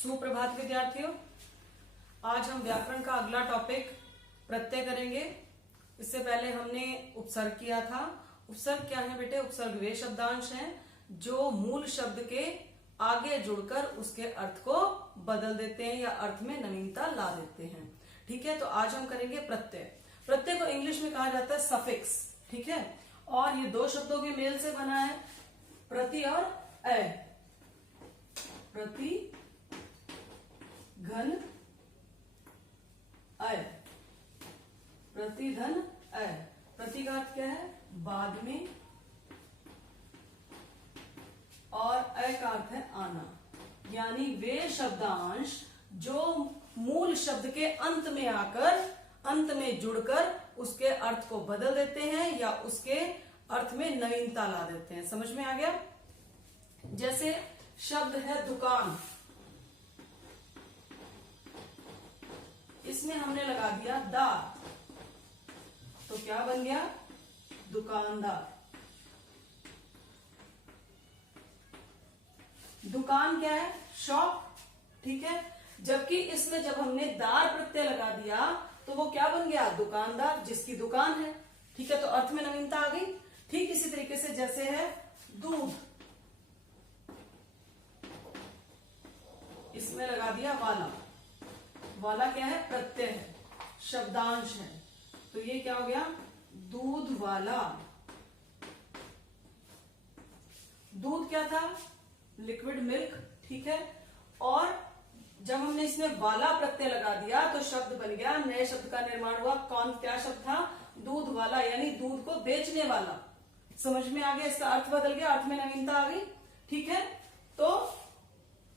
सुप्रभात विद्यार्थियों, आज हम व्याकरण का अगला टॉपिक प्रत्यय करेंगे। इससे पहले हमने उपसर्ग किया था। उपसर्ग क्या है बेटे? उपसर्ग वे शब्दांश हैं जो मूल शब्द के आगे जुड़कर उसके अर्थ को बदल देते हैं या अर्थ में नवीनता ला देते हैं। ठीक है, तो आज हम करेंगे प्रत्यय। प्रत्यय को इंग्लिश में कहा जाता है सफिक्स। ठीक है, और ये दो शब्दों के मेल से बना है, प्रति और अ। प्रति घन अय, प्रति धन अय। प्रति का अर्थ क्या है? बाद में, और अय का अर्थ है आना। यानी वे शब्दांश जो मूल शब्द के अंत में आकर, अंत में जुड़कर उसके अर्थ को बदल देते हैं या उसके अर्थ में नवीनता ला देते हैं। समझ में आ गया? जैसे शब्द है दुकान, इसमें हमने लगा दिया दार, तो क्या बन गया? दुकानदार। दुकान क्या है? शॉप। ठीक है, जबकि इसमें जब हमने दार प्रत्यय लगा दिया तो वो क्या बन गया? दुकानदार, जिसकी दुकान है। ठीक है, तो अर्थ में नवीनता आ गई। ठीक इसी तरीके से जैसे है दूध, इसमें लगा दिया वाला। वाला क्या है? प्रत्यय है, शब्दांश है, तो ये क्या हो गया? दूध वाला। दूध क्या था? Liquid milk. ठीक है, और जब हमने इसमें वाला प्रत्यय लगा दिया तो शब्द बन गया, नए शब्द का निर्माण हुआ। कौन, क्या शब्द था? दूध वाला, यानी दूध को बेचने वाला। समझ में आ गया? इसका अर्थ बदल गया, अर्थ में नवीनता आ गई। ठीक है, तो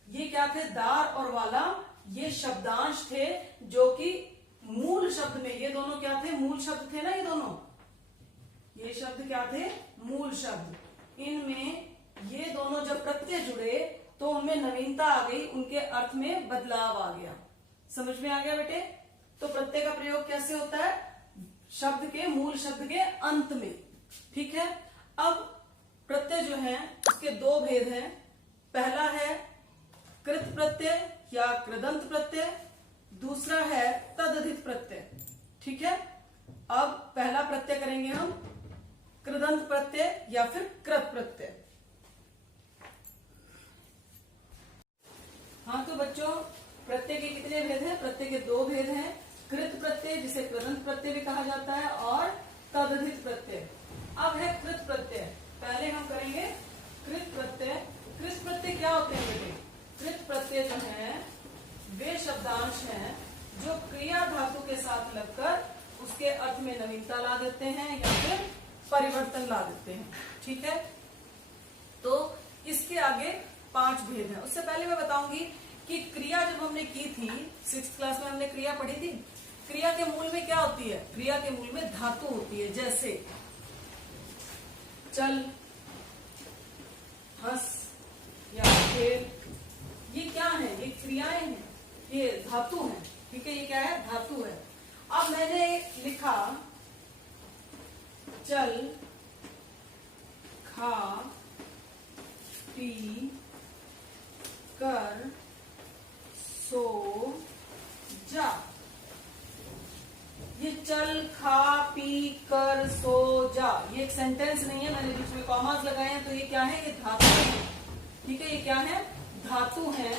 ये क्या थे? दार और वाला, ये शब्दांश थे जो कि मूल शब्द में, ये दोनों क्या थे? मूल शब्द थे ना, ये दोनों, ये शब्द क्या थे? मूल शब्द। इनमें ये दोनों जब प्रत्यय जुड़े तो उनमें नवीनता आ गई, उनके अर्थ में बदलाव आ गया। समझ में आ गया बेटे? तो प्रत्यय का प्रयोग कैसे होता है? शब्द के, मूल शब्द के अंत में। ठीक है, अब प्रत्यय जो है उसके दो भेद हैं। पहला है कृत प्रत्यय या कृदंत प्रत्यय, दूसरा है तदधित प्रत्यय। ठीक है, अब पहला प्रत्यय करेंगे हम कृदंत प्रत्यय या फिर कृत प्रत्यय। हाँ, तो बच्चों प्रत्यय के कितने भेद हैं? प्रत्यय के दो भेद हैं। कृत प्रत्यय, जिसे कृदंत प्रत्यय भी कहा जाता है, और तदधित प्रत्यय। अब है कृत प्रत्यय। पहले हम करेंगे कृत प्रत्यय। कृत प्रत्यय क्या होते हैं बेटे? कृत प्रत्यय जो है वे शब्दांश हैं जो क्रिया धातु के साथ लगकर उसके अर्थ में नवीनता ला देते हैं या फिर परिवर्तन ला देते हैं। ठीक है, तो इसके आगे 5 भेद हैं। उससे पहले मैं बताऊंगी कि क्रिया जब हमने की थी, 6th क्लास में हमने क्रिया पढ़ी थी। क्रिया के मूल में क्या होती है? क्रिया के मूल में धातु होती है। जैसे चल, हंस या खेल, ये क्या है? ये क्रियाएं हैं, ये धातु है। ठीक है, ये क्या है? धातु है। अब मैंने लिखा चल, खा, पी, कर, सो, जा। ये चल, खा, पी, कर, सो, जा, ये एक सेंटेंस नहीं है, मैंने बीच में कॉमास लगाए हैं, तो ये क्या है? ये धातु है। ठीक है, ये क्या है? धातु है।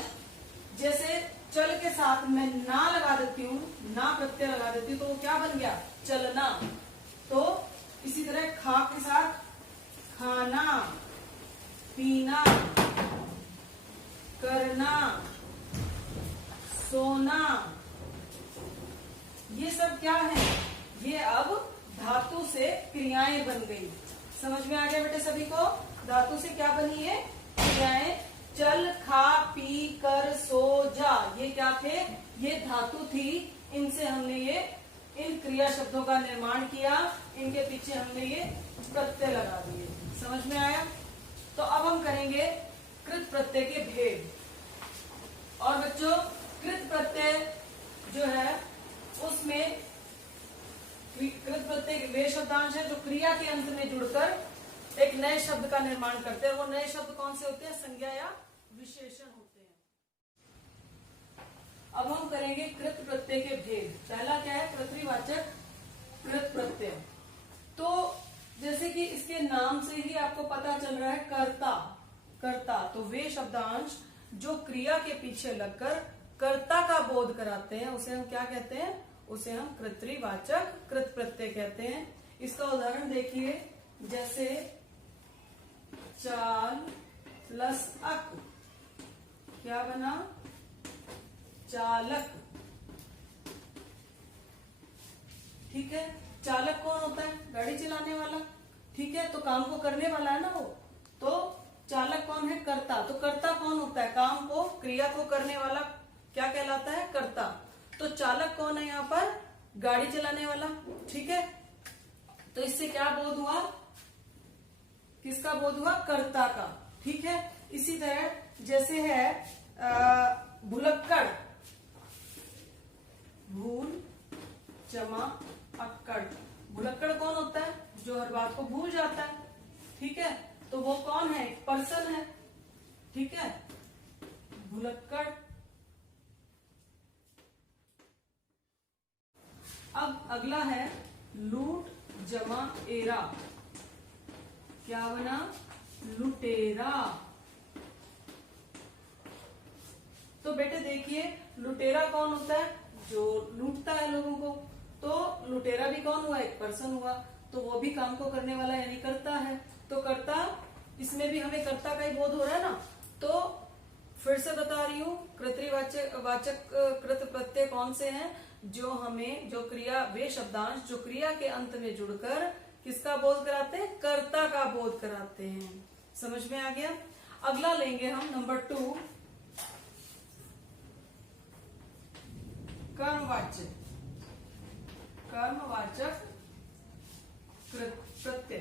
जैसे चल के साथ मैं ना लगा देती हूँ, ना प्रत्यय लगा देती हूँ, तो वो क्या बन गया? चलना। तो इसी तरह खा के साथ खाना, पीना, करना, सोना, ये सब क्या है? ये अब धातु से क्रियाएं बन गई। समझ में आ गया बेटे सभी को? धातु से क्या बनी है? क्रियाएं। चल, खा, पी, कर, सो, जा, ये क्या थे? ये धातु थी। इनसे हमने ये इन क्रिया शब्दों का निर्माण किया, इनके पीछे हमने ये प्रत्यय लगा दिए। समझ में आया? तो अब हम करेंगे कृत प्रत्यय के भेद। और बच्चों कृत प्रत्यय जो है उसमें कृत प्रत्यय वे शब्दांश है जो क्रिया के अंत में जुड़कर एक नए शब्द का निर्माण करते हैं। वो नए शब्द कौन से होते हैं? संज्ञा या विशेषण होते हैं। करेंगे कृत प्रत्यय के भेद। पहला क्या है? कर्तृवाचक कृत प्रत्यय। तो जैसे कि इसके नाम से ही आपको पता चल रहा है कर्ता, कर्ता। तो वे शब्दांश जो क्रिया के पीछे लगकर कर्ता का बोध कराते हैं उसे हम क्या कहते हैं? उसे हम कर्तृवाचक कृत प्रत्यय कहते हैं। इसका उदाहरण देखिए, जैसे चाल प्लस अक, क्या बना? चालक। ठीक है, चालक कौन होता है? गाड़ी चलाने वाला। ठीक है, तो काम को करने वाला है ना वो। तो चालक कौन है? कर्ता। तो कर्ता कौन होता है? काम को, क्रिया को करने वाला क्या कहलाता है? कर्ता। तो चालक कौन है यहाँ पर? गाड़ी चलाने वाला। ठीक है, तो इससे क्या बोध हुआ? किसका बोध हुआ? कर्ता का। ठीक है, इसी तरह जैसे है भुलक्कड़, भूल जमा अक्कड़। भुलक्कड़ कौन होता है? जो हर बात को भूल जाता है। ठीक है, तो वो कौन है? एक पर्सन है। ठीक है, भुलक्कड़। अब अगला है लूट जमा एरा, क्या बना? लुटेरा। तो बेटे देखिए, लुटेरा कौन होता है? जो लूटता है लोगों को। तो लुटेरा भी कौन हुआ? एक पर्सन हुआ। तो वो भी काम को करने वाला यानी कर्ता है। तो कर्ता, इसमें भी हमें कर्ता का ही बोध हो रहा है ना। तो फिर से बता रही हूं, कर्तृवाचक कृत प्रत्यय कौन से हैं? जो हमें, जो क्रिया, वे शब्दांश जो क्रिया के अंत में जुड़कर किसका बोध कराते हैं? कर्ता का बोध कराते हैं। समझ में आ गया? अगला लेंगे हम नंबर 2, कर्मवाचक, कर्मवाचक कृत प्रत्यय।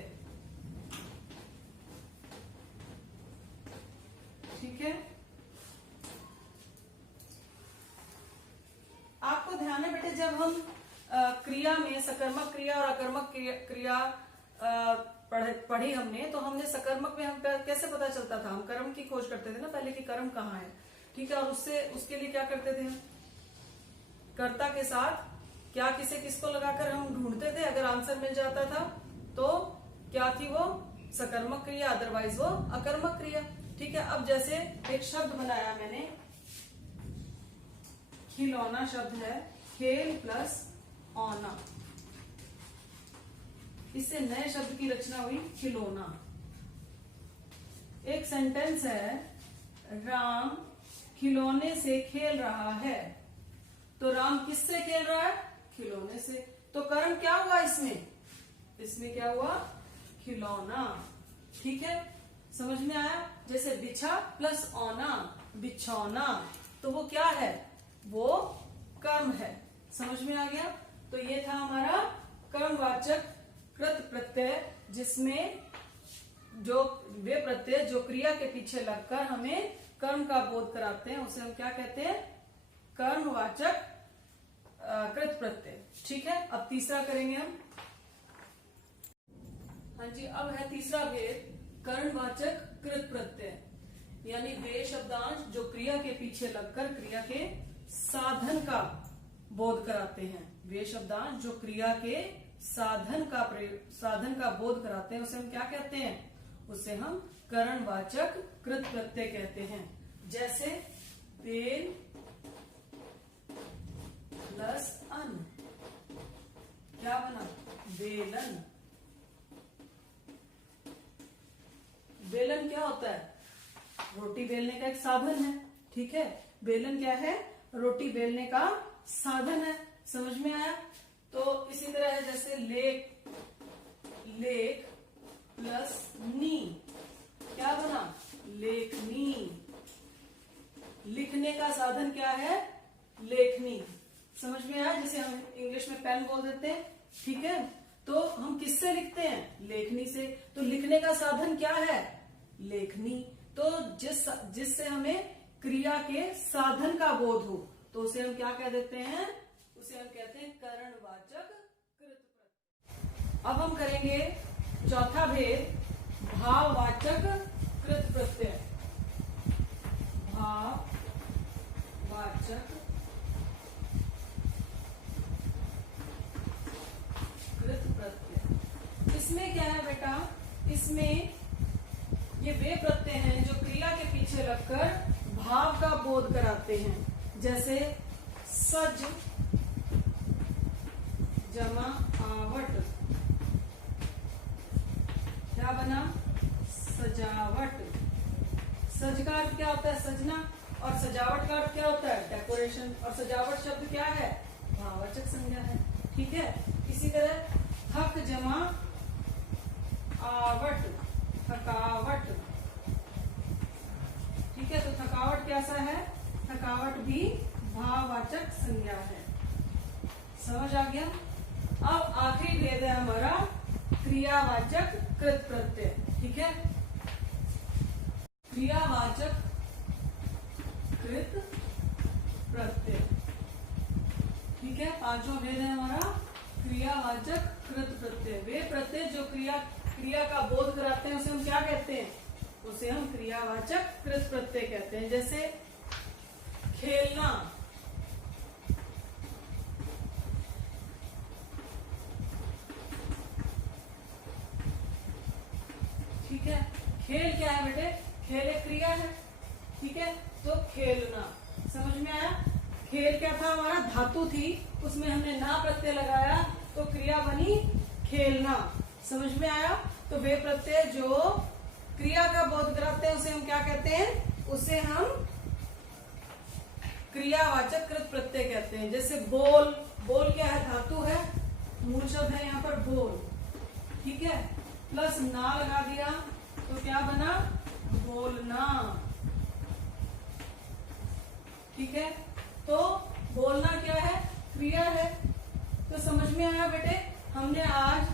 ठीक है, आपको ध्यान है बेटे, जब हम क्रिया में सकर्मक क्रिया और अकर्मक क्रिया पढ़ी हमने, तो हमने सकर्मक में हम कैसे पता चलता था? हम कर्म की खोज करते थे ना पहले कि कर्म कहाँ है। ठीक है, और उसके लिए क्या करते थे? कर्ता के साथ क्या किसे किसको लगाकर हम ढूंढते थे। अगर आंसर मिल जाता था तो क्या थी वो? सकर्मक क्रिया, अदरवाइज वो अकर्मक क्रिया। ठीक है, अब जैसे एक शब्द बनाया मैंने, खिलौना शब्द है, खेल प्लस औना, इससे नए शब्द की रचना हुई खिलौना। एक सेंटेंस है, राम खिलौने से खेल रहा है। तो राम किससे खेल रहा है? खिलौने से। तो कर्म क्या हुआ इसमें? इसमें क्या हुआ? खिलौना। ठीक है, समझ में आया? जैसे बिछा प्लस औना, बिछौना, तो वो क्या है? वो कर्म है। समझ में आ गया? तो ये था हमारा कर्मवाचक कृत प्रत्यय, जिसमें जो वे प्रत्यय जो क्रिया के पीछे लगकर हमें कर्म का बोध कराते हैं उसे हम क्या कहते हैं? कर्मवाचक कृत प्रत्यय। ठीक है, अब तीसरा करेंगे हम। हाँ जी, अब है तीसरा भेद, कर्मवाचक कृत प्रत्यय। यानी वे शब्दांश जो क्रिया के पीछे लगकर क्रिया के साधन का बोध कराते हैं। वे शब्दांश जो क्रिया के साधन का बोध कराते हैं उसे हम क्या कहते हैं? उसे हम कर्मवाचक कृत प्रत्यय कहते हैं। जैसे बेल प्लस अन, क्या बना? बेलन। बेलन क्या होता है? रोटी बेलने का एक साधन है। ठीक है, बेलन क्या है? रोटी बेलने का साधन है। समझ में आया? तो इसी तरह है, जैसे लेख, लेख प्लस नी, क्या बना? लेखनी। लिखने का साधन क्या है? लेखनी। समझ में आया? जैसे हम इंग्लिश में पेन बोल देते हैं। ठीक है, तो हम किससे लिखते हैं? लेखनी से। तो लिखने का साधन क्या है? लेखनी। तो जिससे हमें क्रिया के साधन का बोध हो तो उसे हम क्या कह देते हैं? उसे हम कहते हैं कर्मवाचक कृत प्रत्यय। अब हम करेंगे चौथा भेद, भाववाचक कृत प्रत्यय। भाववाचक इसमें ये वे प्रत्यय हैं जो क्रिया के पीछे लगकर भाव का बोध कराते हैं। जैसे सज जमा आवट, क्या बना? सजावट। सज का अर्थ क्या होता है? सजना। और सजावट का अर्थ क्या होता है? डेकोरेशन। और सजावट शब्द क्या है? भाववाचक संज्ञा है। ठीक है। इसी तरह थक जमा आवट, थकावट। ठीक है, तो थकावट कैसा है? थकावट भी भाववाचक संज्ञा है। समझ आ गया? अब आखिरी भेद है हमारा क्रियावाचक कृत प्रत्यय। ठीक है, क्रियावाचक कृत प्रत्यय। ठीक है, पांचवा भेद है हमारा क्रियावाचक कृत प्रत्यय। वे प्रत्यय जो क्रिया का बोध कराते हैं उसे हम क्या कहते हैं? उसे हम क्रियावाचक कृत प्रत्यय कहते हैं। जैसे खेलना, ठीक है। खेल क्या है बेटे? खेल एक क्रिया है। ठीक है, तो खेलना। समझ में आया? खेल क्या था? हमारा धातु थी, उसमें हमने ना प्रत्यय लगाया तो क्रिया बनी खेलना। समझ में आया? तो वे प्रत्यय जो क्रिया का बोध कराते हैं उसे हम क्या कहते हैं? उसे हम क्रियावाचक कृत प्रत्यय कहते हैं। जैसे बोल, बोल क्या है? धातु है, मूल शब्द है यहाँ पर बोल। ठीक है, प्लस ना लगा दिया तो क्या बना? बोलना। ठीक है, तो बोलना क्या है? क्रिया है। तो समझ में आया बेटे? हमने आज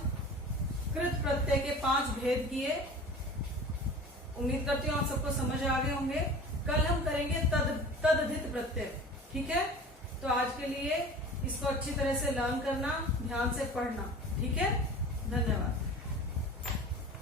कृत प्रत्यय के 5 भेद किए। उम्मीद करती हूँ आप सबको समझ आ गए होंगे। कल हम करेंगे तदधित प्रत्यय। ठीक है, तो आज के लिए इसको अच्छी तरह से लर्न करना, ध्यान से पढ़ना। ठीक है, धन्यवाद।